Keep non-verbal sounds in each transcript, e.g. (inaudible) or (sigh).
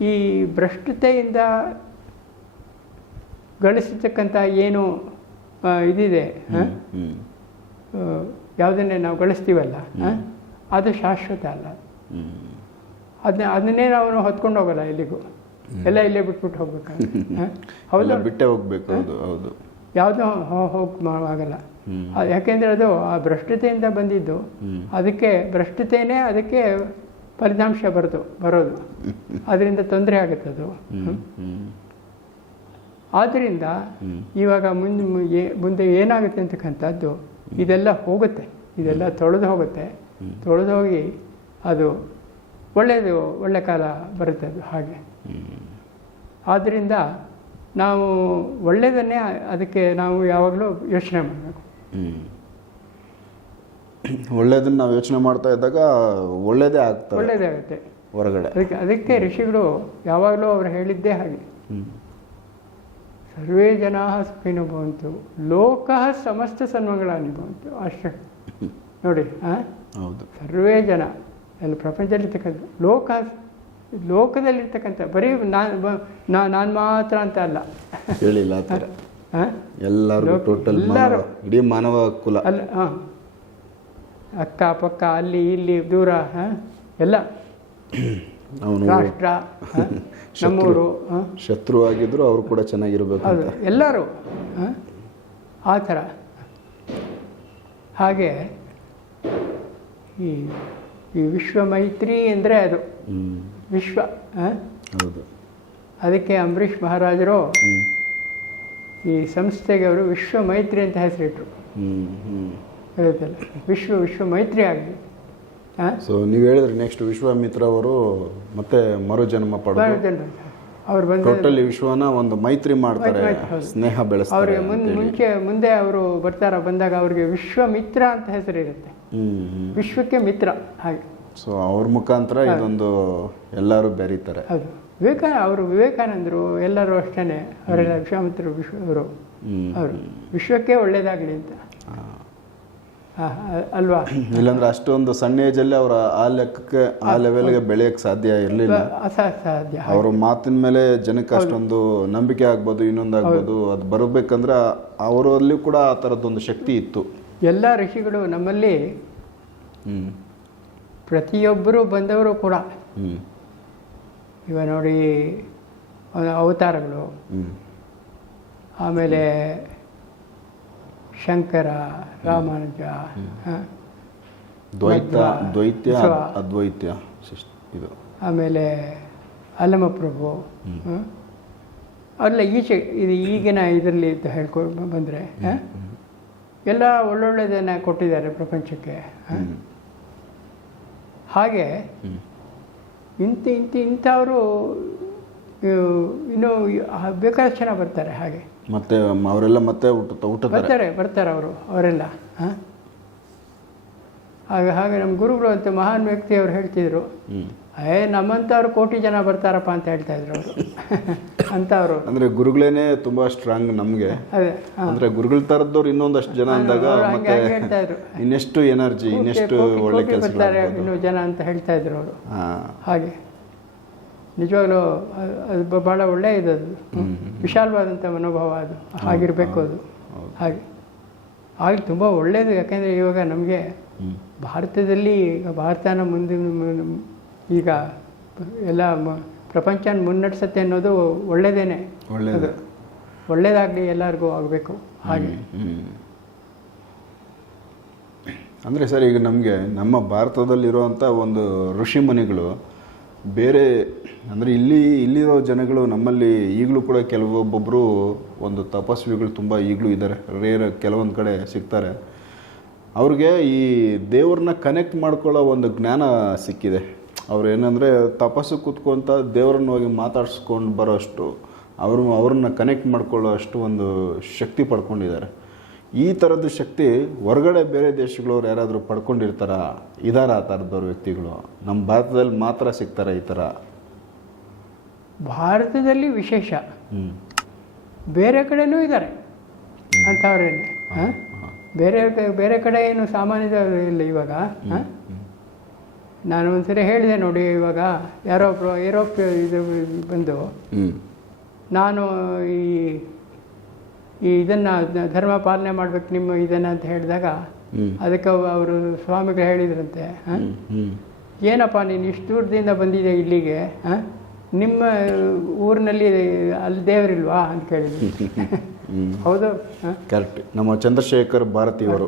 ಈ ಭ್ರಷ್ಟತೆಯಿಂದ ಗಳಿಸತಕ್ಕಂಥ ಏನು ಇದಿದೆ ಯಾವುದನ್ನೇ ನಾವು ಗಳಿಸ್ತೀವಲ್ಲ ಅದು ಶಾಶ್ವತ ಅಲ್ಲ. ಅದನ್ನ ಅದನ್ನೇ ನಾವು ಹೊತ್ಕೊಂಡು ಹೋಗಲ್ಲ ಎಲ್ಲಿಗೂ. ಎಲ್ಲ ಇಲ್ಲೇ ಬಿಟ್ಬಿಟ್ಟು ಹೋಗ್ಬೇಕು? (laughs) ಹೌದು. ಬಿಟ್ಟೆ ಹೋಗ್ಬೇಕು ಹೌದು ಹೌದು. ಯಾವುದೋ ಹೋಗಿ ಆಗಲ್ಲ. ಯಾಕೆಂದ್ರೆ ಅದು ಆ ಭ್ರಷ್ಟತೆಯಿಂದ ಬಂದಿದ್ದು ಅದಕ್ಕೆ ಭ್ರಷ್ಟತೆಯೇ ಅದಕ್ಕೆ ಫಲಿತಾಂಶ ಬರೋದು ಬರೋದು. ಅದರಿಂದ ತೊಂದರೆ ಆಗುತ್ತೆ ಅದು. ಆದ್ದರಿಂದ ಇವಾಗ ಮುಂದೆ ಮುಂದೆ ಏನಾಗುತ್ತೆ ಅಂತಕ್ಕಂಥದ್ದು ಇದೆಲ್ಲ ಹೋಗುತ್ತೆ. ಇದೆಲ್ಲ ತೊಳೆದು ಹೋಗುತ್ತೆ. ತೊಳೆದು ಹೋಗಿ ಅದು ಒಳ್ಳೆಯದು ಒಳ್ಳೆ ಕಾಲ ಬರುತ್ತೆ ಅದು ಹಾಗೆ. ಆದ್ದರಿಂದ ನಾವು ಒಳ್ಳೆಯದನ್ನೇ ಅದಕ್ಕೆ ನಾವು ಯಾವಾಗಲೂ ಯೋಚನೆ ಮಾಡಬೇಕು. (clears throat) ಒಳ್ಳೇದನ್ನ ನಾವು ಯೋಚನೆ ಮಾಡ್ತಾ ಇದ್ದಾಗ ಒಳ್ಳೇದೇ ಆಗ್ತದೆ ಒಳ್ಳೇದೇ ಆಗುತ್ತೆ. ಹೊರಗಡೆ. ಅದಕ್ಕೆ ಅದಕ್ಕೆ ಋಷಿಗಳು ಯಾವಾಗಲೂ ಅವರು ಹೇಳಿದ್ದೇ ಹಾಗೆ. ಸರ್ವೇ ಜನಾ ಸುಖಿನೋ ಭವಂತು ಲೋಕ ಸಮಸ್ತ ಸನ್ಮಗಳಾನಿ ಭವಂತು. ಅಷ್ಟೇ (laughs) ನೋಡಿ? ಹೌದು. ಸರ್ವೇ ಜನ ಎಲ್ಲ ಪ್ರಪಂಚದಲ್ಲಿರ್ತಕ್ಕಂಥ ಲೋಕ ಲೋಕದಲ್ಲಿರ್ತಕ್ಕಂಥ ಬರೀ ನಾನು ನಾನು ಮಾತ್ರ ಅಂತ ಅಲ್ಲ. ಹೇಳಿಲ್ಲ ಎಲ್ಲರೂ ಟೋಟಲ್ ಎಲ್ಲರೂ. ಇಡೀ ಮಾನವ ಕುಲ. ಅಲ್ಲ ಹಾಂ. ಅಕ್ಕ ಪಕ್ಕ ಅಲ್ಲಿ ಇಲ್ಲಿ ದೂರ? ಎಲ್ಲ. (clears throat) ಅವನು ರಾಷ್ಟ್ರ? ನಮ್ಮೂರು ಶತ್ರು ಆಗಿದ್ರು ಅವರು ಕೂಡ ಚೆನ್ನಾಗಿರ್ಬೇಕು ಎಲ್ಲರೂ ಆ? ಥರ. ಹಾಗೆ ಈ ಈ ವಿಶ್ವ ಮೈತ್ರಿ ಅಂದರೆ ಅದು ವಿಶ್ವ ಹೌದು. ಅದಕ್ಕೆ ಅಂಬರೀಷ್ ಮಹಾರಾಜರು ಈ ಸಂಸ್ಥೆಗೆ ಅವರು ವಿಶ್ವ ಮೈತ್ರಿ ಅಂತ ಹೆಸರಿಟ್ರು. ಹ್ಮ್ ಹ್ಮ್. ಇರುತ್ತಲ್ಲ ವಿಶ್ವ ವಿಶ್ವ ಮೈತ್ರಿ ಆಗಲಿ ಸೊ ನೀವು ಹೇಳಿದ್ರೆ ನೆಕ್ಸ್ಟ್ ವಿಶ್ವಾಮಿತ್ರ ಅವರು ಮತ್ತೆ ಮರುಜನ್ಮ ಪಡೆದು ಅವ್ರು ಬಂದು ಟೋಟಲಿ ವಿಶ್ವನ ಒಂದು ಮೈತ್ರಿ ಮಾಡ್ತಾರೆ ಸ್ನೇಹ ಬೆಳೆಸ್ತಾರೆ ಅವ್ರಿಗೆ ಮುಂದೆ ಮುಂಚೆ ಮುಂದೆ ಅವರು ಬರ್ತಾರ ಬಂದಾಗ ಅವ್ರಿಗೆ ವಿಶ್ವಮಿತ್ರ ಅಂತ ಹೆಸರಿರುತ್ತೆ. ವಿಶ್ವಕ್ಕೆ ಮಿತ್ರ ಹಾಗೆ. ಸೊ ಅವ್ರ ಮುಖಾಂತರ ಇದೊಂದು ಎಲ್ಲರೂ ಬೆರೀತಾರೆ. ಹೌದು. ವಿವೇಕ ಅವರು ವಿವೇಕಾನಂದರು ಎಲ್ಲರೂ ಅಷ್ಟೇ ಅವರೆಲ್ಲ ವಿಶ್ವಾಮಿತ್ರರು ವಿಶ್ವ ಅವರು. ಅವರು. ವಿಶ್ವಕ್ಕೆ ಒಳ್ಳೇದಾಗಲಿ ಅಂತ. ಅಲ್ವಾ? ಇಲ್ಲಾಂದ್ರೆ ಅಷ್ಟೊಂದು ಸಣ್ಣ ಏಜಲ್ಲಿ ಅವರ ಆ ಲೆಕ್ಕಕ್ಕೆ ಆ ಲೆವೆಲ್ಗೆ ಬೆಳೆಯಕ್ಕೆ ಸಾಧ್ಯ ಇರಲಿಲ್ಲ. ಅಸಾಧ್ಯ ಅವ್ರ ಮಾತಿನ ಮೇಲೆ ಜನಕ್ಕೆ ಅಷ್ಟೊಂದು ನಂಬಿಕೆ ಆಗ್ಬೋದು ಇನ್ನೊಂದು ಆಗ್ಬೋದು ಅದು ಬರಬೇಕಂದ್ರೆ ಅವರಲ್ಲಿ ಕೂಡ ಆ ಥರದ್ದೊಂದು ಶಕ್ತಿ ಇತ್ತು. ಎಲ್ಲ ಋಷಿಗಳು ನಮ್ಮಲ್ಲಿ ಪ್ರತಿಯೊಬ್ಬರು ಬಂದವರು ಕೂಡ. ಇವ ನೋಡಿ ಅವತಾರಗಳು. ಆಮೇಲೆ ಶಂಕರ ರಾಮಾನುಜ? ದ್ವೈತ ದ್ವೈತ್ಯ ಅದ್ವೈತ್ಯ ಇದು. ಆಮೇಲೆ ಅಲಮಪ್ರಭು ಹ? ಅಲ್ಲ ಈಚೆ ಇದು ಈಗಿನ ಇದರಲ್ಲಿ ಅಂತ ಹೇಳ್ಕೊ ಬಂದರೆ ಎಲ್ಲ ಒಳ್ಳೊಳ್ಳೆದನ್ನು ಕೊಟ್ಟಿದ್ದಾರೆ ಪ್ರಪಂಚಕ್ಕೆ ಹಾಗೆ ಇಂಥ ಇಂಥ ಇಂಥವರು ಇನ್ನೂ ಬೇಕಾದಷ್ಟು ಜನ ಬರ್ತಾರೆ ಹಾಗೆ. ಮತ್ತೆ ಅವರೆಲ್ಲ ಮತ್ತೆ ಹುಟ್ಟು ಊಟ ಬರ್ತಾರೆ ಬರ್ತಾರೆ ಅವರು ಅವರೆಲ್ಲ. ಹಾಂ? ಹಾಗೆ ಹಾಗೆ ನಮ್ಮ ಗುರುಗಳು ಅಂತ ಮಹಾನ್ ವ್ಯಕ್ತಿ ಅವರು ಹೇಳ್ತಿದ್ರು. ಏ ನಮ್ಮಂಥವ್ರು ಕೋಟಿ ಜನ ಬರ್ತಾರಪ್ಪ ಅಂತ ಹೇಳ್ತಾ ಇದ್ರು ಅವರು. (laughs) ಅಂಥವ್ರು. ಅಂದ್ರೆ ಗುರುಗಳೇನೆ ತುಂಬಾ ಸ್ಟ್ರಾಂಗ್ ನಮಗೆ. ಅದೇ ಅಂದ್ರೆ ಗುರುಗಳ ತರದವ್ರು ಇನ್ನೊಂದಷ್ಟು ಜನ ಅಂದಾಗ ಮತ್ತೆ ಹೇಳ್ತಾ ಇದ್ರು. ಇನ್ನೆಷ್ಟು ಎನರ್ಜಿ ಇನ್ನೆಷ್ಟು ಒಳ್ಳೆ ಬರ್ತಾರೆ ಕೆಲಸ ಇನ್ನೂ ಜನ ಅಂತ ಹೇಳ್ತಾ ಇದ್ರು ಅವರು. ಹಾಗೆ. ನಿಜವಾಗ್ಲೂ ಅದು ಬಹಳ ಒಳ್ಳೆಯ ಇದೆ ಅದು. ವಿಶಾಲವಾದಂಥ ಮನೋಭಾವ ಅದು. ಆಗಿರಬೇಕು ಅದು. ಹಾಗೆ. ಆಗ ತುಂಬ ಒಳ್ಳೆಯದು ಯಾಕೆಂದರೆ ಇವಾಗ ನಮಗೆ ಭಾರತದಲ್ಲಿ ಈಗ ಭಾರತನ ಮುಂದಿನ ಈಗ ಎಲ್ಲ ಪ್ರಪಂಚನ ಮುನ್ನಡೆಸತ್ತೆ ಅನ್ನೋದು ಒಳ್ಳೆಯದೇನೆ ಒಳ್ಳೆಯದು ಒಳ್ಳೇದಾಗಲಿ ಎಲ್ಲರಿಗೂ ಆಗಬೇಕು. ಹಾಗೆ. ಅಂದರೆ ಅಂದ್ರೆ ಸರ್ ಈಗ ನಮಗೆ ನಮ್ಮ ಭಾರತದಲ್ಲಿರುವಂಥ ಒಂದು ಋಷಿ ಮುನಿಗಳು ಬೇರೆ, ಅಂದರೆ ಇಲ್ಲಿ, ಇಲ್ಲಿರೋ ಜನಗಳು ನಮ್ಮಲ್ಲಿ ಈಗಲೂ ಕೂಡ ಕೆಲವೊಬ್ಬೊಬ್ಬರು ಒಂದು ತಪಸ್ವಿಗಳು ತುಂಬ ಈಗಲೂ ಇದ್ದಾರೆ. ರೇರ್ ಕೆಲವೊಂದು ಕಡೆ ಸಿಗ್ತಾರೆ. ಅವ್ರಿಗೆ ಈ ದೇವ್ರನ್ನ ಕನೆಕ್ಟ್ ಮಾಡ್ಕೊಳ್ಳೋ ಒಂದು ಜ್ಞಾನ ಸಿಕ್ಕಿದೆ. ಅವ್ರು ಏನಂದರೆ ತಪಸ್ಸು ಕೂತ್ಕೊಂತ ದೇವ್ರನ್ನ ಹೋಗಿ ಮಾತಾಡ್ಸ್ಕೊಂಡು ಬರೋಷ್ಟು, ಅವರು, ಅವ್ರನ್ನ ಕನೆಕ್ಟ್ ಮಾಡ್ಕೊಳ್ಳೋ ಅಷ್ಟು ಒಂದು ಶಕ್ತಿ ಪಡ್ಕೊಂಡಿದ್ದಾರೆ. ಈ ಥರದ್ದು ಶಕ್ತಿ ಹೊರಗಡೆ ಬೇರೆ ದೇಶಗಳವ್ರು ಯಾರಾದರೂ ಪಡ್ಕೊಂಡಿರ್ತಾರ? ಇದಾರ ಆ ಥರದವ್ರ ವ್ಯಕ್ತಿಗಳು? ನಮ್ಮ ಭಾರತದಲ್ಲಿ ಮಾತ್ರ ಸಿಗ್ತಾರೆ ಈ ಥರ ಭಾರತದಲ್ಲಿ ವಿಶೇಷ. ಬೇರೆ ಕಡೆನೂ ಇದ್ದಾರೆ ಅಂಥವ್ರೇನೆ ಬೇರೆ ಬೇರೆ ಕಡೆ ಏನು ಸಾಮಾನ್ಯ ಇಲ್ಲ ಇವಾಗ ನಾನು ಒಂದ್ಸರಿ ಹೇಳಿದೆ ನೋಡಿ ಇವಾಗ ಯಾರೋ ಯುರೋಪ್ ಇದು ಬಂದು. ನಾನು ಈ ಈ ಇದನ್ನು ಧರ್ಮ ಪಾಲನೆ ಮಾಡ್ಬೇಕು ನಿಮ್ಮ ಇದನ್ನು ಅಂತ ಹೇಳಿದಾಗ ಅದಕ್ಕೆ ಅವರು ಸ್ವಾಮಿಗಳು ಹೇಳಿದ್ರಂತೆ ಏನಪ್ಪ ನೀನು ಇಷ್ಟು ದೂರದಿಂದ ಬಂದಿದೆ ಇಲ್ಲಿಗೆ ಹ? ನಿಮ್ಮ ಊರಿನಲ್ಲಿ ಅಲ್ಲಿ ದೇವರಿಲ್ವಾ ಅಂತ ಕೇಳಿದ್ರು. ಹೌದು? ಕರೆಕ್ಟ್ ನಮ್ಮ ಚಂದ್ರಶೇಖರ್ ಭಾರತಿಯವರು.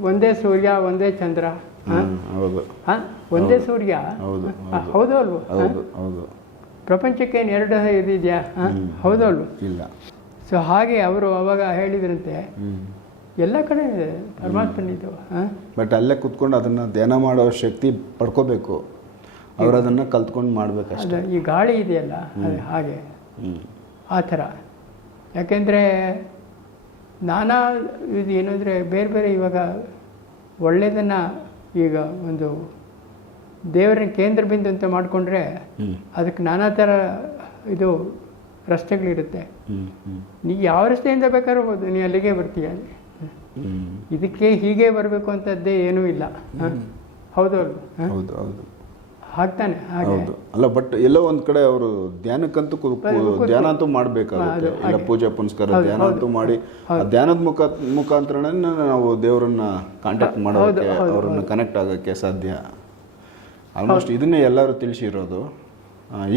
ಒಂದೇ ಸೂರ್ಯ ಒಂದೇ ಚಂದ್ರ? ಹೌದು. ಹ? ಒಂದೇ ಸೂರ್ಯ? ಹೌದು, ಹೌದು. ಅಲ್ವಾ ಹೌದು ಹೌದು. ಪ್ರಪಂಚಕ್ಕೆ ಏನು ಎರಡು ಇದೆಯಾ? ಹೌದು ಅಲ್ವಾ? ಇಲ್ಲ. ಸೊ ಹಾಗೆ ಅವರು ಅವಾಗ ಹೇಳಿದ್ರಂತೆ ಎಲ್ಲ ಕಡೆ ಪರಮಾತ್ಮನಿದ್ದು? ಬಟ್ ಅಲ್ಲೇ ಕುತ್ಕೊಂಡು ಅದನ್ನು ಧ್ಯಾನ ಮಾಡೋ ಶಕ್ತಿ ಪಡ್ಕೋಬೇಕು. ಅವ್ರು ಅದನ್ನು ಕಲ್ತ್ಕೊಂಡು ಮಾಡಬೇಕು ಅಷ್ಟೇ ಈ ಗಾಳಿ ಇದೆಯಲ್ಲ ಹಾಗೆ. ಆ ಥರ. ಯಾಕೆಂದರೆ ನಾನಾ ಇದು ಏನು ಅಂದರೆ ಬೇರೆ ಬೇರೆ ಇವಾಗ ಒಳ್ಳೆಯದನ್ನು ಈಗ ಒಂದು ದೇವರನ್ನ ಕೇಂದ್ರ ಬಿಂದು ಅಂತ ಮಾಡಿಕೊಂಡ್ರೆ ಅದಕ್ಕೆ ನಾನಾ ಥರ ಇದು ರಸ್ತೆಗಳಿರುತ್ತೆ. ನೀ ಯಾವ ರಸ್ತೆಯಿಂದ ಬೇಕಾದ್ರೂ ಹೋಗ್ಬೋದು ನೀ ಅಲ್ಲಿಗೆ ಬರ್ತೀಯ? ಇದಕ್ಕೆ ಹೀಗೆ ಬರಬೇಕು ಅಂತದ್ದೇ ಏನೂ ಇಲ್ಲ? ಹೌದು ಹೌದು ಹೌದು. ಹಾಗ್ತಾನೆ ಹಾಗೆ. ಹೌದು. ಅಲ್ಲ ಬಟ್ ಎಲ್ಲೋ ಒಂದ್ ಕಡೆ ಅವರು ಧ್ಯಾನಕ್ಕಂತೂ ಧ್ಯಾನ ಅಂತೂ ಮಾಡ್ಬೇಕಾಗುತ್ತೆ. ಇಲ್ಲ ಪೂಜೆ ಪುನಸ್ಕಾರ ಹೌದು, ಧ್ಯಾನ ಅಂತೂ ಮಾಡಿ ಧ್ಯಾನದ ಮುಖ ಮುಖಾಂತರನೇ ನಾವು ದೇವರನ್ನ ಕಾಂಟ್ಯಾಕ್ಟ್ ಹೌದು, ಮಾಡೋದಕ್ಕೆ ಹೌದು, ಕನೆಕ್ಟ್ ಆಗೋಕ್ಕೆ ಸಾಧ್ಯ. ಆಲ್ಮೋಸ್ಟ್ ಇದನ್ನೇ ಎಲ್ಲರೂ ತಿಳಿಸಿರೋದು.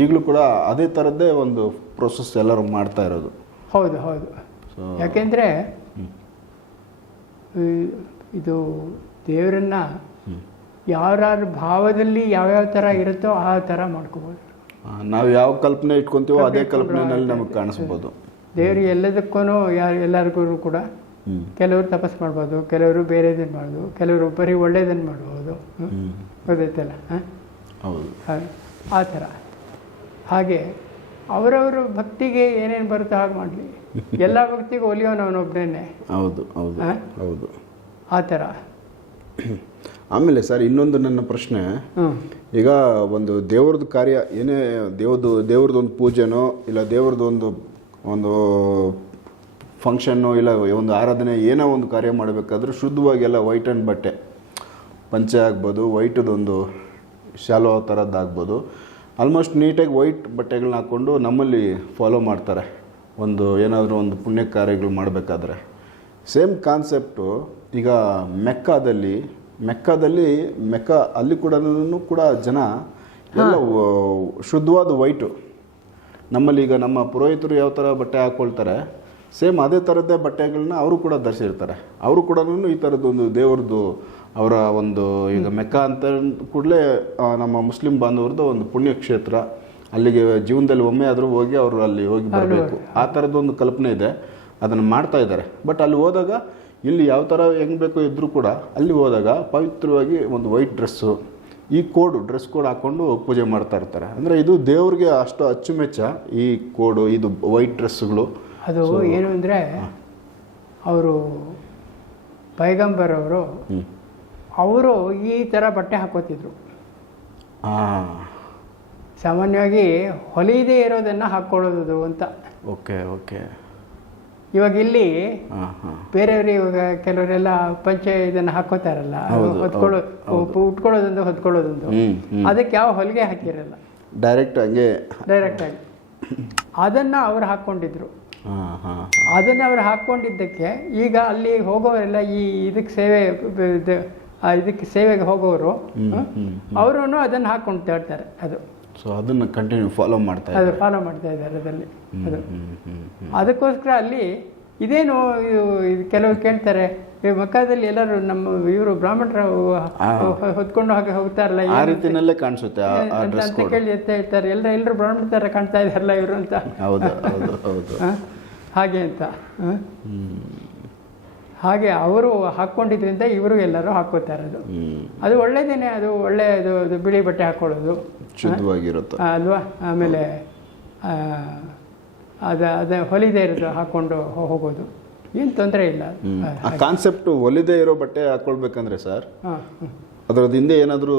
ಈಗಲೂ ಕೂಡ ಅದೇ ಥರದ್ದೇ ಒಂದು ಪ್ರೊಸೆಸ್ ಎಲ್ಲರೂ ಮಾಡ್ತಾ ಇರೋದು. ಹೌದು ಹೌದು. ಯಾಕೆಂದರೆ ಇದು ದೇವರನ್ನ ಯಾವ್ಯಾರ ಭಾವದಲ್ಲಿ ಯಾವ್ಯಾವ ಥರ ಇರುತ್ತೋ ಆ ಥರ ಮಾಡ್ಕೋಬೋದು. ನಾವು ಯಾವ ಕಲ್ಪನೆ ಇಟ್ಕೊಂತೀವೋ ಅದೇ ಕಲ್ಪನೆಯಲ್ಲಿ ನಮಗೆ ಕಾಣಿಸ್ಬೋದು. ದೇವರು ಎಲ್ಲದಕ್ಕೂ ಯಾರು ಎಲ್ಲರಿಗೂ ಕೂಡ ಕೆಲವರು ತಪಸ್ ಮಾಡ್ಬೋದು ಕೆಲವರು ಬೇರೆದನ್ನು ಮಾಡೋದು ಕೆಲವರು ಬರೀ ಒಳ್ಳೇದನ್ನು ಮಾಡ್ಬೋದು. ಗೊತ್ತೈತಲ್ಲ ಹಾಂ? ಹೌದು. ಆ ಥರ ಹಾಗೆ ಅವರವರ ಭಕ್ತಿಗೆ ಏನೇನು ಬರುತ್ತೆ ಹಾಗೆ ಮಾಡಲಿ. ಎಲ್ಲ ಭಕ್ತಿಗೂ ಒಲಿಯೋನವನೊಬ್ಬನೇ ಹೌದು ಹೌದು? ಹೌದು. ಆ ಥರ. ಆಮೇಲೆ ಸರ್ ಇನ್ನೊಂದು ನನ್ನ ಪ್ರಶ್ನೆ. ಈಗ ಒಂದು ದೇವ್ರದ್ದು ಕಾರ್ಯ ಏನೇ ದೇವ್ರದ್ದು ದೇವ್ರದ್ದು ಒಂದು ಪೂಜೆನೋ ಇಲ್ಲ ದೇವ್ರದ್ದು ಒಂದು ಒಂದು ಫಂಕ್ಷನ್ನು ಇಲ್ಲ ಒಂದು ಆರಾಧನೆ ಏನೋ ಒಂದು ಕಾರ್ಯ ಮಾಡಬೇಕಾದ್ರೂ ಶುದ್ಧವಾಗಿ ಎಲ್ಲ ವೈಟ್ ಆ್ಯಂಡ್ ಬಟ್ಟೆ. ಪಂಚೆ ಆಗ್ಬೋದು ವೈಟದೊಂದು ಶಾಲೋ ಥರದ್ದಾಗ್ಬೋದು ಆಲ್ಮೋಸ್ಟ್ ನೀಟಾಗಿ ವೈಟ್ ಬಟ್ಟೆಗಳನ್ನ ಹಾಕ್ಕೊಂಡು ನಮ್ಮಲ್ಲಿ ಫಾಲೋ ಮಾಡ್ತಾರೆ. ಒಂದು ಏನಾದರೂ ಒಂದು ಪುಣ್ಯ ಕಾರ್ಯಗಳು ಮಾಡಬೇಕಾದ್ರೆ. ಸೇಮ್ ಕಾನ್ಸೆಪ್ಟು ಈಗ ಮೆಕ್ಕಾದಲ್ಲಿ ಮೆಕ್ಕಾದಲ್ಲಿ ಮೆಕ್ಕ ಅಲ್ಲಿ ಕೂಡ ಕೂಡ ಜನ ಎಲ್ಲ ಶುದ್ಧವಾದ ವೈಟು. ನಮ್ಮಲ್ಲಿ ಈಗ ನಮ್ಮ ಪುರೋಹಿತರು ಯಾವ ಥರ ಬಟ್ಟೆ ಹಾಕ್ಕೊಳ್ತಾರೆ ಸೇಮ್ ಅದೇ ಥರದ್ದೇ ಬಟ್ಟೆಗಳನ್ನ ಅವರು ಕೂಡ ಧರಿಸಿರ್ತಾರೆ. ಅವರು ಕೂಡ ಈ ಥರದ್ದು ಒಂದು ದೇವ್ರದ್ದು ಅವರ ಒಂದು ಈಗ ಮೆಕ್ಕ ಅಂತ ಕೂಡಲೇ ನಮ್ಮ ಮುಸ್ಲಿಂ ಬಾಂಧವ್ರದ್ದು ಒಂದು ಪುಣ್ಯಕ್ಷೇತ್ರ. ಅಲ್ಲಿಗೆ ಜೀವನದಲ್ಲಿ ಒಮ್ಮೆ ಆದರೂ ಹೋಗಿ ಅವರು ಅಲ್ಲಿ ಹೋಗಿ ಬರಬೇಕು. ಆ ಥರದ್ದು ಒಂದು ಕಲ್ಪನೆ ಇದೆ. ಅದನ್ನು ಮಾಡ್ತಾ ಇದ್ದಾರೆ. ಬಟ್ ಅಲ್ಲಿ ಹೋದಾಗ ಇಲ್ಲಿ ಯಾವ ಥರ ಹೆಂಗೆ ಬೇಕೋ ಇದ್ದರೂ ಕೂಡ ಅಲ್ಲಿ ಹೋದಾಗ ಪವಿತ್ರವಾಗಿ ಒಂದು ವೈಟ್ ಡ್ರೆಸ್ಸು ಈ ಕೋಡು ಡ್ರೆಸ್ ಕೋಡ್ ಹಾಕ್ಕೊಂಡು ಪೂಜೆ ಮಾಡ್ತಾ ಇರ್ತಾರೆ. ಅಂದರೆ ಇದು ದೇವ್ರಿಗೆ ಅಷ್ಟು ಅಚ್ಚುಮೆಚ್ಚ ಈ ಕೋಡು ಇದು ವೈಟ್ ಡ್ರೆಸ್ಸುಗಳು. ಅದು ಏನು ಅಂದರೆ ಅವರು ಪೈಗಂಬರ್ ಅವರು ಅವರು ಈ ಥರ ಬಟ್ಟೆ ಹಾಕೋತಿದ್ರು. ಸಾಮಾನ್ಯವಾಗಿ ಹೊಲಿದೇ ಇರೋದನ್ನು ಹಾಕ್ಕೊಳ್ಳೋದು ಅಂತ. Okay okay. ಇವಾಗ ಇಲ್ಲಿ ಬೇರೆಯವರು ಇವಾಗ ಕೆಲವರೆಲ್ಲ ಪಂಚೆ ಇದನ್ನು ಹಾಕೋತಾರಲ್ಲ ಹೊತ್ಕೊಳ್ಳೋ ಉಟ್ಕೊಳ್ಳೋದೊಂದು ಹೊತ್ಕೊಳ್ಳೋದೊಂದು. ಅದಕ್ಕೆ ಯಾವ ಹೊಲಿಗೆ ಹಾಕಿರಲ್ಲ. ಡೈರೆಕ್ಟ್ ಹಂಗೆ ಡೈರೆಕ್ಟಾಗಿ ಅದನ್ನು ಅವ್ರು ಹಾಕ್ಕೊಂಡಿದ್ರು ಅದನ್ನು ಅವ್ರು ಹಾಕ್ಕೊಂಡಿದ್ದಕ್ಕೆ ಈಗ ಅಲ್ಲಿ ಹೋಗೋರೆಲ್ಲ ಈ ಇದಕ್ಕೆ ಸೇವೆ ಇದು- ಇದಕ್ಕೆ ಸೇವೆಗೆ ಹೋಗೋರು ಅವರು ಅದನ್ನು ಹಾಕ್ಕೊಂಡು ತೇಳ್ತಾರೆ ಅದು. ಸೊ ಅದನ್ನು ಕಂಟಿನ್ಯೂ ಫಾಲೋ ಮಾಡ್ತಾ ಅದು ಫಾಲೋ ಮಾಡ್ತಾ ಇದ್ದಾರೆ ಅದರಲ್ಲಿ. ಅದು. ಅದಕ್ಕೋಸ್ಕರ ಅಲ್ಲಿ ಇದೇನು ಇದು ಇದು ಕೆಲವರು ಕೇಳ್ತಾರೆ ಈ ಮಕ್ಕದಲ್ಲಿ ಎಲ್ಲರೂ ನಮ್ಮ ಇವರು ಬ್ರಾಹ್ಮಣರ. ಹೊತ್ಕೊಂಡು ಹಾಗೆ ಹೋಗ್ತಾರಲ್ಲ ಆ ರೀತಿಯಲ್ಲೇ ರೀತಿನಲ್ಲೇ ಕಾಣಿಸುತ್ತೆ ಅಂತ ಕೇಳಿ ಎತ್ತ ಹೇಳ್ತಾರೆ ಎಲ್ಲ ಎಲ್ಲರೂ ಬ್ರಾಹ್ಮಣ ಥರ ಕಾಣ್ತಾ ಇದಾರಲ್ಲ ಇವರು ಅಂತ. ಹೌದು ಹೌದು ಹೌದು. ಹ? ಹಾಗೆ ಅಂತ ಹಾಗೆ ಅವರು ಹಾಕ್ಕೊಂಡಿದ್ರಿಂದ ಇವರು ಎಲ್ಲರೂ ಹಾಕೋತಾರೆ ಅದು ಅದು ಒಳ್ಳೇದೇನೆ ಅದು ಒಳ್ಳೆಯದು ಅದು ಬಿಳಿ ಬಟ್ಟೆ ಹಾಕ್ಕೊಳ್ಳೋದು ಶುದ್ಧವಾಗಿರುತ್ತೆ. ಅಲ್ವಾ? ಆಮೇಲೆ ಅದು ಅದು ಹೊಲಿದೆ ಇರೋದು ಹಾಕ್ಕೊಂಡು ಹೋಗೋದು. ಏನು ತೊಂದರೆ ಇಲ್ಲ. ಆ ಕಾನ್ಸೆಪ್ಟ್ ಹೊಲಿದೇ ಇರೋ ಬಟ್ಟೆ ಹಾಕ್ಕೊಳ್ಬೇಕಂದ್ರೆ ಸರ್ ಅದರ ಅದರದ್ದು ಹಿಂದೆ ಏನಾದರೂ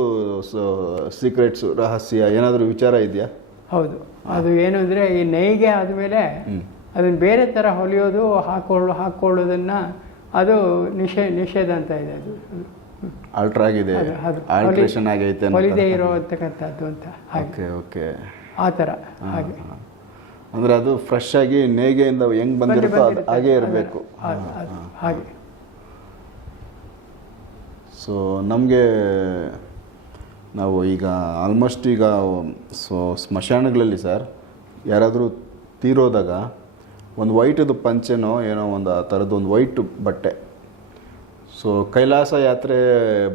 ಸೀಕ್ರೆಟ್ಸ್ ರಹಸ್ಯ ಏನಾದರೂ ವಿಚಾರ ಇದೆಯಾ? ಹೌದು. ಅದು ಏನು ಅಂದರೆ ಈ ನೈಗೆ ಆದಮೇಲೆ ಅದನ್ನು ಬೇರೆ ಥರ ಹೊಲಿಯೋದು ಹಾಕೊಳ್ಳೋ ಹಾಕ್ಕೊಳ್ಳೋದನ್ನು ಅದು ನಿಷೇ ನಿಷೇಧ ಅಂತ ಇದೆ ಅದು. ಅಲ್ಟ್ರಾ ಆಗಿದೆ. ಅದು- ಅದು. ಆಲ್ಟ್ರೇಷನ್ ಆಗೈತೆ ಹೊಲಿದೇ ಅಂತಕ್ಕಂಥದ್ದು ಅಂತ. ಹಾಗೆ. Okay okay. ಆ ಥರ ಹಾಗೆ. ಅಂದರೆ ಅದು ಫ್ರೆಶ್ ಆಗಿ ನೇಗೆಯಿಂದ ಹೆಂಗೆ ಬಂದಿರುತ್ತೋ ಅದು ಹಾಗೆ ಇರಬೇಕು. ಅದು- ಅದು ಹಾಗೆ. ಸೊ ನಮಗೆ ನಾವು ಈಗ ಆಲ್ಮೋಸ್ಟ್ ಈಗ ಸೊ ಸ್ಮಶಾನಗಳಲ್ಲಿ ಸರ್ ಯಾರಾದರೂ ತೀರೋದಾಗ ಒಂದು ವೈಟದು ಪಂಚೆನೋ ಏನೋ ಒಂದು ಆ ಥರದ್ದು ಒಂದು ವೈಟ್ ಬಟ್ಟೆ. ಸೊ ಕೈಲಾಸ ಯಾತ್ರೆ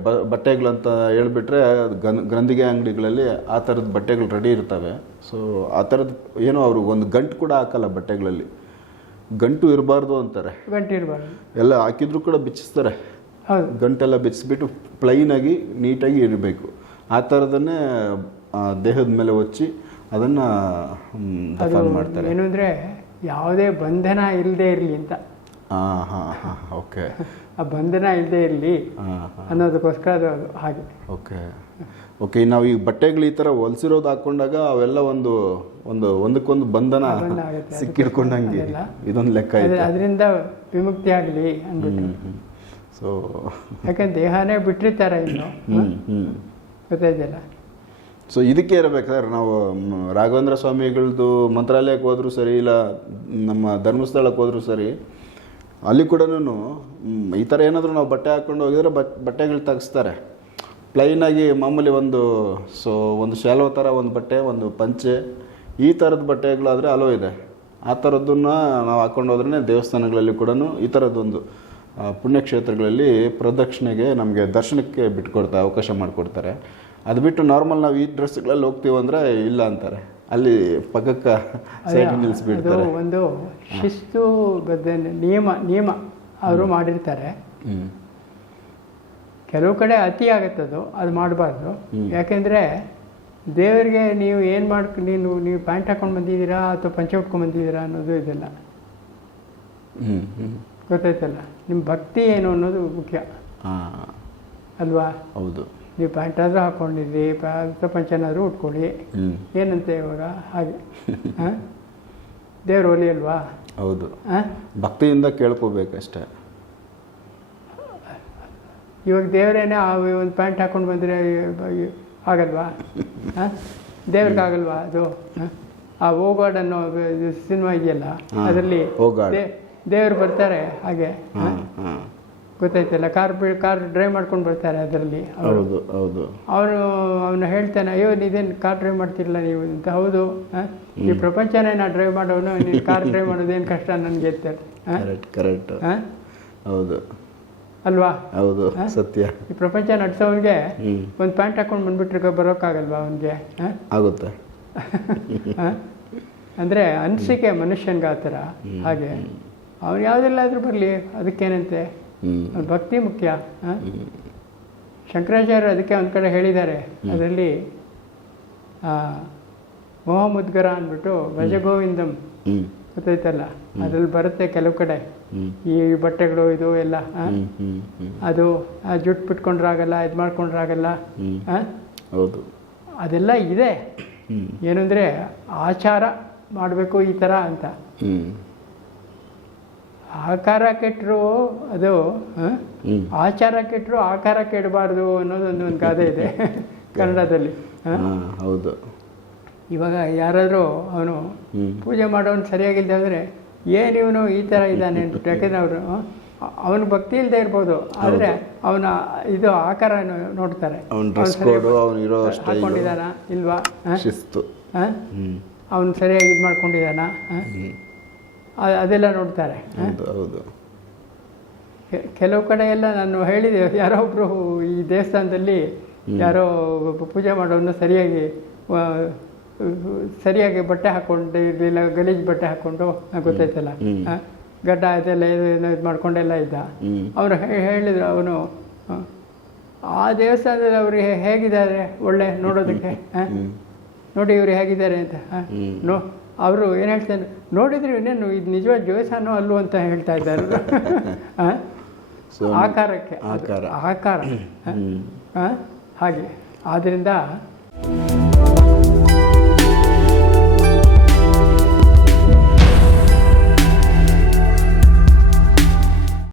ಬ ಬಟ್ಟೆಗಳಂತ ಹೇಳ್ಬಿಟ್ರೆ ಅದು ಗನ್ ಗ್ರಂಥಿಗೆ ಅಂಗಡಿಗಳಲ್ಲಿ ಆ ಥರದ ಬಟ್ಟೆಗಳು ರೆಡಿ ಇರ್ತವೆ. ಸೊ ಆ ಥರದ್ದು ಏನೋ ಅವರು ಒಂದು ಗಂಟು ಕೂಡ ಹಾಕಲ್ಲ ಬಟ್ಟೆಗಳಲ್ಲಿ. ಗಂಟು ಇರಬಾರ್ದು ಅಂತಾರೆ. ಗಂಟು ಇರಬಾರ್ದು. ಎಲ್ಲ ಹಾಕಿದ್ರು ಕೂಡ ಬಿಚ್ಚಿಸ್ತಾರೆ. ಗಂಟೆಲ್ಲ ಬಿಚ್ಚಿಸ್ಬಿಟ್ಟು ಪ್ಲೈನಾಗಿ ನೀಟಾಗಿ ಇರಬೇಕು. ಆ ಥರದನ್ನೇ ದೇಹದ ಮೇಲೆ ಹೊಚ್ಚಿ ಅದನ್ನು ಅದು ದಫನ್ ಮಾಡ್ತಾರೆ. ಏನು ಅಂದರೆ ಯಾವುದೇ ಬಂಧನ ಇಲ್ಲದೆ ಇರಲಿ ಅಂತ. ಓಕೆ. ಆ ಬಂಧನ ಇಲ್ಲದೆ ಇರಲಿ ಅನ್ನೋದಕ್ಕೋಸ್ಕರ ಅದು ಹಾಗೆ. ಓಕೆ. ಓಕೆ ನಾವು ಈ ಬಟ್ಟೆಗಳು ಈ ಥರ ಹೊಲ್ಸಿರೋದು ಹಾಕೊಂಡಾಗ ಅವೆಲ್ಲ ಒಂದು ಒಂದು ಒಂದಕ್ಕೊಂದು ಬಂಧನ. ಸಿಕ್ಕಿಡ್ಕೊಂಡಂಗೆ. ಇದೊಂದು ಲೆಕ್ಕ ಇದೆ ಅದರಿಂದ ವಿಮುಕ್ತಿ ಆಗಲಿ ಅಂದ್ಬಿಟ್ಟು. ಸೊ ಯಾಕಂದ್ರೆ ದೇಹನೇ ಬಿಟ್ಟಿರ್ತಾರೆ ಇನ್ನು. ಗೊತ್ತಾಯ್ತಲ್ಲ? ಸೊ ಇದಕ್ಕೆ ಇರಬೇಕು ಸರ್ ನಾವು ರಾಘವೇಂದ್ರ ಸ್ವಾಮಿಗಳದ್ದು ಮಂತ್ರಾಲಯಕ್ಕೆ ಹೋದರೂ ಸರಿ, ಇಲ್ಲ ನಮ್ಮ ಧರ್ಮಸ್ಥಳಕ್ಕೆ ಹೋದರೂ ಸರಿ, ಅಲ್ಲಿ ಕೂಡ ಈ ಥರ ಏನಾದರೂ ನಾವು ಬಟ್ಟೆ ಹಾಕ್ಕೊಂಡು ಹೋಗಿದ್ರೆ ಬಟ್, ಬಟ್ಟೆಗಳು ತೆಗಿಸ್ತಾರೆ. ಪ್ಲೈನಾಗಿ ಮಾಮೂಲಿ ಒಂದು ಸೊ ಒಂದು ಶಾಲೋ ಥರ ಒಂದು ಬಟ್ಟೆ, ಒಂದು ಪಂಚೆ, ಈ ಥರದ ಬಟ್ಟೆಗಳಾದರೆ ಅಲೋ ಇದೆ. ಆ ಥರದ್ದನ್ನ ನಾವು ಹಾಕ್ಕೊಂಡು ಹೋದ್ರೇ ದೇವಸ್ಥಾನಗಳಲ್ಲಿ ಕೂಡ ಈ ಥರದ್ದೊಂದು ಪುಣ್ಯಕ್ಷೇತ್ರಗಳಲ್ಲಿ ಪ್ರದಕ್ಷಿಣೆಗೆ ನಮಗೆ ದರ್ಶನಕ್ಕೆ ಬಿಟ್ಕೊಡ್ತಾ ಅವಕಾಶ ಮಾಡಿಕೊಡ್ತಾರೆ. ಅದು ಬಿಟ್ಟು ನಾರ್ಮಲ್ ನಾವು ಈ ಡ್ರೆಸ್ಗಳಲ್ಲಿ ಹೋಗ್ತೀವಿ ಅಂದರೆ ಇಲ್ಲ ಅಂತಾರೆ. ಅಲ್ಲಿ ಪಕ್ಕಕ್ಕೆ ಸೈಡ್ ನಿಲ್ಲಿಸ್ಬಿಡ್ತಾರೆ ಒಂದು ಶಿಸ್ತು ನಿಯಮ ನಿಯಮ ಅವರು ಮಾಡಿರ್ತಾರೆ. ಕೆಲವು ಕಡೆ ಅತಿ ಆಗತ್ತದು ಅದು ಮಾಡಬಾರ್ದು. ಯಾಕೆಂದ್ರೆ ದೇವರಿಗೆ ನೀವು ಏನು ಮಾಡ್ಕ ನೀನು ನೀವು ಪ್ಯಾಂಟ್ ಹಾಕೊಂಡು ಬಂದಿದ್ದೀರಾ ಅಥವಾ ಪಂಚೆ ಉಟ್ಕೊಂಡು ಬಂದಿದ್ದೀರಾ ಅನ್ನೋದು ಇದೆಲ್ಲ. ಗೊತ್ತಾಯ್ತಲ್ಲ? ನಿಮ್ಮ ಭಕ್ತಿ ಏನು ಅನ್ನೋದು ಮುಖ್ಯ. ಅಲ್ವಾ? ಹೌದು. ನೀವು ಪ್ಯಾಂಟ್ ಆದರೂ ಹಾಕ್ಕೊಂಡಿದ್ದಿ ಪ್ರಪಂಚ ಏನಾದರೂ ಪಂಚನಾದರೂ ಉಟ್ಕೊಳ್ಳಿ ಏನಂತೆ ಇವಾಗ ಹಾಗೆ. (laughs) ಹಾಂ? ದೇವ್ರ ಒಲಿ ಅಲ್ವಾ? ಹೌದು. ಹಾಂ? ಭಕ್ತಿಯಿಂದ ಕೇಳ್ಕೋಬೇಕಷ್ಟೇ. ಇವಾಗ ದೇವರೇನೆ ಆ ಒಂದು ಪ್ಯಾಂಟ್ ಹಾಕೊಂಡು ಬಂದರೆ ಆಗಲ್ವಾ? ಹಾಂ? ದೇವ್ರಿಗಾಗಲ್ವಾ ಅದು? ಆ ಓಗಾಡ್ ಅನ್ನೋ ಸಿನಿಮಾ ಇದೆಯಲ್ಲ ಅದರಲ್ಲಿ ದೇವ್ರು ಬರ್ತಾರೆ ಹಾಗೆ. ಗೊತ್ತಾಯ್ತಲ್ಲ? ಕಾರ್ ಕಾರ್ ಡ್ರೈವ್ ಮಾಡ್ಕೊಂಡು ಬರ್ತಾರೆ ಅದರಲ್ಲಿ ಅವರು. ಹೌದು ಹೌದು. ಅವನು ಅವನು ಹೇಳ್ತಾನೆ ಅಯ್ಯೋ ನೀವೇನು ಕಾರ್ ಡ್ರೈವ್ ಮಾಡ್ತಿರಲ್ಲ ನೀವು? ಅಂತ. ಹೌದು. ಈ ಪ್ರಪಂಚನೇ ನಾ ಡ್ರೈವ್ ಮಾಡೋನು ನೀನು ಕಾರ್ ಡ್ರೈವ್ ಮಾಡೋದೇನು ಕಷ್ಟ ನನಗೆ? ಕರೆಕ್ಟ್ ಕರೆಕ್ಟ್ ಹೌದು. ಅಲ್ವಾ? ಹೌದು? ಸತ್ಯ. ಈ ಪ್ರಪಂಚ ನಡ್ಸೋನ್ಗೆ ಒಂದು ಪ್ಯಾಂಟ್ ಹಾಕೊಂಡು ಬಂದ್ಬಿಟ್ರೆ ಬರೋಕ್ಕಾಗಲ್ವಾ ಅವನಿಗೆ? ಆಗುತ್ತೆ. ಅಂದರೆ ಅನಿಸಿಕೆ ಮನುಷ್ಯನಿಗೆ ಆ ಥರ ಹಾಗೆ ಅವ್ನು ಯಾವುದೆಲ್ಲಾದರೂ ಬರಲಿ ಅದಕ್ಕೇನಂತೆ? ಭಕ್ತಿ ಮುಖ್ಯ? ಶಂಕರಾಚಾರ್ಯರು ಅದಕ್ಕೆ ಒಂದು ಕಡೆ ಹೇಳಿದ್ದಾರೆ ಅದರಲ್ಲಿ ಮೋಹಮುದ್ಗರ ಅಂದ್ಬಿಟ್ಟು ಭಜಗೋವಿಂದಂ ಗೊತ್ತೈತಲ್ಲ ಅದ್ರಲ್ಲಿ ಬರುತ್ತೆ ಕೆಲವು ಕಡೆ. ಈ ಬಟ್ಟೆಗಳು ಇದು ಎಲ್ಲ ಅದು ಜುಟ್ ಬಿಟ್ಕೊಂಡ್ರಾಗಲ್ಲ ಇದು ಮಾಡ್ಕೊಂಡ್ರಾಗಲ್ಲ ಹೌದು. ಅದೆಲ್ಲ ಇದೆ. ಏನಂದ್ರೆ ಆಚಾರ ಮಾಡಬೇಕು ಈ ಥರ ಅಂತ. ಆಕಾರ ಕೆಟ್ಟರು ಅದು ಆಚಾರ ಕೆಟ್ಟರು ಆಕಾರ ಕೆಡಬಾರ್ದು ಅನ್ನೋದೊಂದು ಒಂದು ಗಾದೆ ಇದೆ (laughs) ಕನ್ನಡದಲ್ಲಿ ಹೌದು. ಇವಾಗ ಯಾರಾದರೂ ಅವನು ಪೂಜೆ ಮಾಡೋನು ಸರಿಯಾಗಿಲ್ಲ ಅಂದರೆ ಏನಿವನು ಇವನು ಈ ಥರ ಇದ್ದಾನೆ ಅಂತ ಯಾಕೆಂದರೆ ಅವರು ಅವನ ಭಕ್ತಿ ಇಲ್ಲದೆ ಇರ್ಬೋದು ಆದರೆ ಅವನ ಇದು ಆಕಾರ ನೋಡ್ತಾರೆ. ಇಲ್ವಾ ಶಿಸ್ತು. ಅವನು ಸರಿಯಾಗಿ ಇದು ಮಾಡ್ಕೊಂಡಿದ್ದಾನ ಅದೆಲ್ಲ ನೋಡ್ತಾರೆ ಹೌದು ಕೆಲವು ಕಡೆ ಎಲ್ಲ ನಾನು ಹೇಳಿದೆ ಯಾರೋ ಒಬ್ಬರು ಈ ದೇವಸ್ಥಾನದಲ್ಲಿ ಯಾರೋ ಪೂಜೆ ಮಾಡೋನು ಸರಿಯಾಗಿ ಸರಿಯಾಗಿ ಬಟ್ಟೆ ಹಾಕೊಂಡು ಇರಲಿಲ್ಲ ಗಲೀಜು ಬಟ್ಟೆ ಹಾಕೊಂಡು ಗೊತ್ತಾಯ್ತಲ್ಲ ಗಡ್ಡ ಇದೆಲ್ಲ ಇದು ಏನೋ ಇದು ಮಾಡ್ಕೊಂಡೆಲ್ಲ ಇದ್ದ. ಅವರು ಹೇಳಿದ್ರು ಅವನು ಆ, ಆ ದೇವಸ್ಥಾನದಲ್ಲಿ ಅವ್ರಿಗೆ ಹೇಗಿದ್ದಾರೆ ಒಳ್ಳೆ ನೋಡೋದಕ್ಕೆ? ನೋಡಿ ಇವ್ರು ಹೇಗಿದ್ದಾರೆ ಅಂತ? ನೋ ಅವರು ಏನು ಹೇಳ್ತಾರೆ ನೋಡಿದ್ರೆ ಇನ್ನೇನು ಇದು ನಿಜವಾದ ದೇವಸ್ಥಾನ ಅಲ್ಲೂ ಅಂತ ಹೇಳ್ತಾ ಇದ್ದಾರೆ? ಆಕಾರಕ್ಕೆ ಆಕಾರ. ಆಕಾರ? ಹಾಗೆ ಆದ್ದರಿಂದ